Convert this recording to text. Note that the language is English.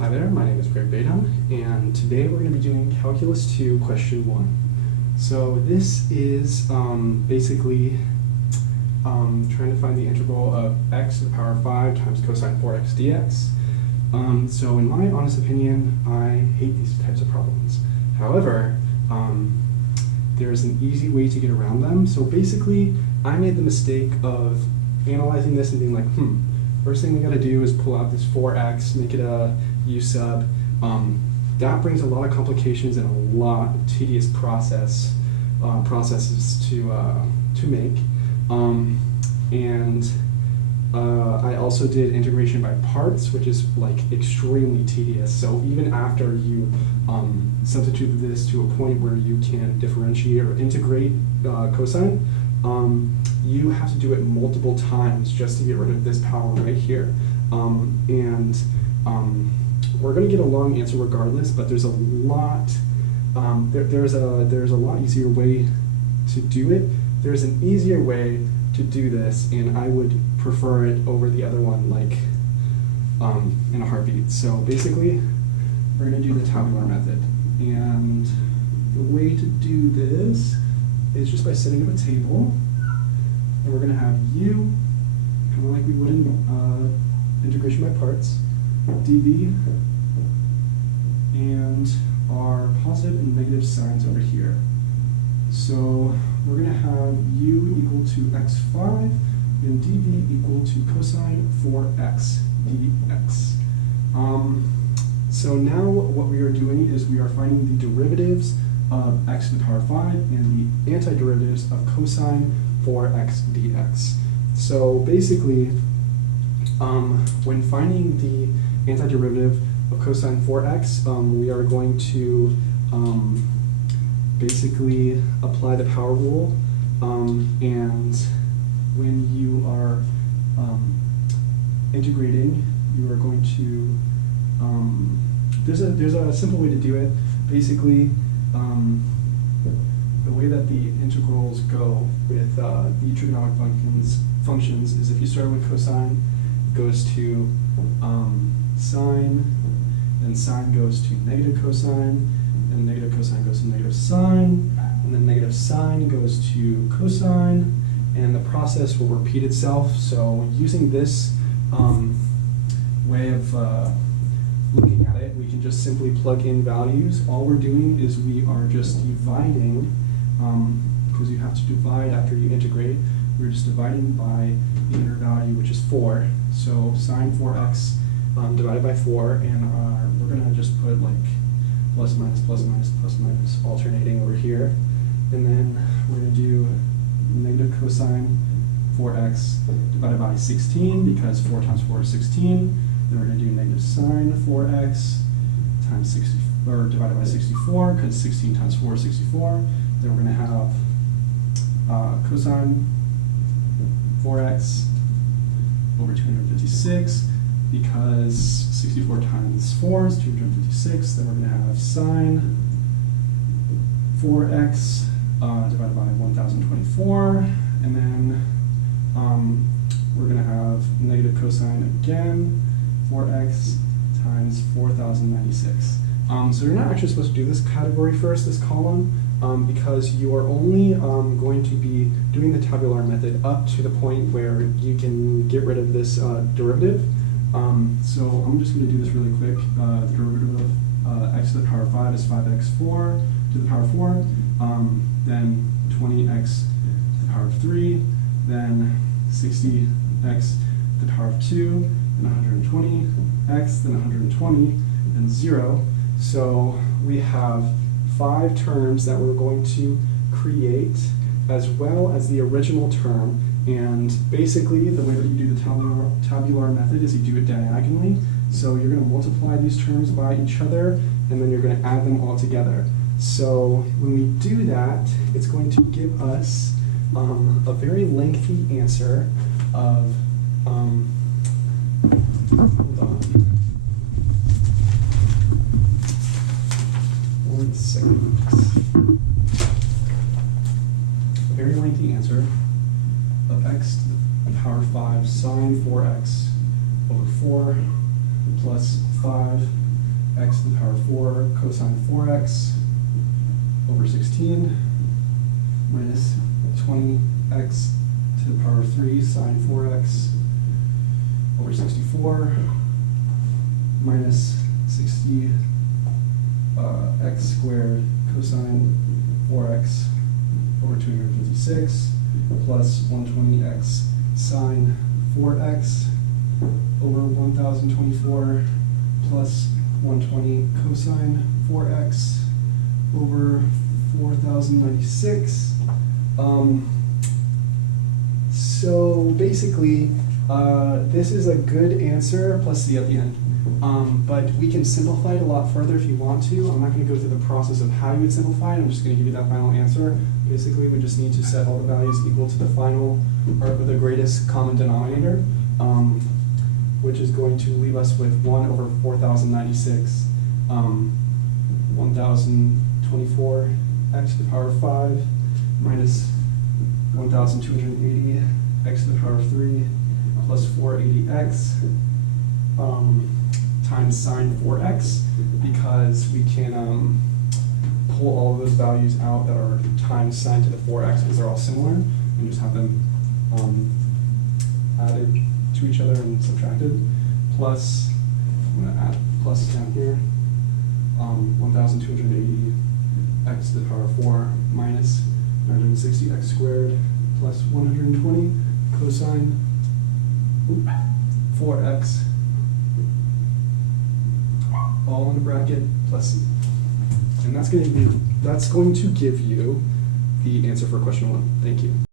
Hi there, my name is Greg Badham, and today we're going to be doing Calculus 2, Question 1. So this is basically trying to find the integral of x to the power of 5 times cosine 4x dx. So in my honest opinion, I hate these types of problems. However, there's an easy way to get around them. So basically, I made the mistake of analyzing this and being like, first thing we got to do is pull out this 4x, make it a u sub. That brings a lot of complications and a lot of tedious processes to make. I also did integration by parts, which is like extremely tedious. So even after you substitute this to a point where you can differentiate or integrate cosine, you have to do it multiple times just to get rid of this power right here. We're going to get a long answer regardless, but there's a lot. There's a lot easier way to do it. There's an easier way to do this, and I would prefer it over the other one, like in a heartbeat. So basically, we're going to do the tabular method, and the way to do this is just by setting up a table, and we're going to have u, kind of like we would in integration by parts, dv, and our positive and negative signs over here. So we're going to have u equal to x5 and dv equal to cosine 4x dx. So now what we are doing is we are finding the derivatives of x to the power of 5 and the antiderivatives of cosine 4x dx. So basically, when finding the antiderivative of cosine 4x, we are going to basically apply the power rule, and when you are integrating, you are going to, there's a simple way to do it. Basically, the way that the integrals go with the trigonomic functions is if you start with cosine, it goes to sine, then sine goes to negative cosine, and negative cosine goes to negative sine, and then negative sine goes to cosine, and the process will repeat itself. So using this way of looking at it, we can just simply plug in values. All we're doing is we are just dividing, because you have to divide after you integrate. We're just dividing by the inner value, which is 4. So sine 4x divided by 4, and we're going to just put like plus minus, plus minus, plus minus alternating over here. And then we're going to do negative cosine 4x divided by 16, because 4 times 4 is 16. Then we're going to do negative sine 4x times 60, or divided by 64, because 16 times 4 is 64. Then we're going to have cosine 4x over 256, because 64 times 4 is 256. Then we're going to have sine 4x divided by 1024, and then we're going to have negative cosine again, 4x times 4096. So you're not actually supposed to do this category first, this column, because you are only going to be doing the tabular method up to the point where you can get rid of this derivative. So I'm just going to do this really quick. The derivative of x to the power of 5 is 5x4 to the power of 4, then 20x to the power of 3, then 60x to the power of 2, then 120x, then 120, and 0. So we have 5 terms that we're going to create, as well as the original term. And basically, the way that you do the tabular method is you do it diagonally. So you're going to multiply these terms by each other, and then you're going to add them all together. So when we do that, it's going to give us a very lengthy answer of, hold on. 1 second. A very lengthy answer of x to the power of 5 sine 4x over 4 plus 5 x to the power 4 cosine 4x over 16 minus 20x to the power 3 sine 4x over 64 minus 60 x squared cosine 4x over 256 plus 120x sine 4x over 1024 plus 120 cosine 4x over 4096. So basically, this is a good answer plus c at the end. But we can simplify it a lot further if you want to. I'm not going to go through the process of how you would simplify it. I'm just going to give you that final answer. Basically, we just need to set all the values equal to the final, or the greatest common denominator, which is going to leave us with 1 over 4096, 1024 x to the power 5 minus 1280 x to the power 3 plus 480x times sine 4x, because we can pull all of those values out that are times sine to the 4x because they're all similar, and just have them added to each other and subtracted, plus, I'm going to add plus down here, 1280 x to the power 4 minus 960x squared plus 120 cosine 4x, all in a bracket, plus c. And that's going to give you the answer for question 1. Thank you.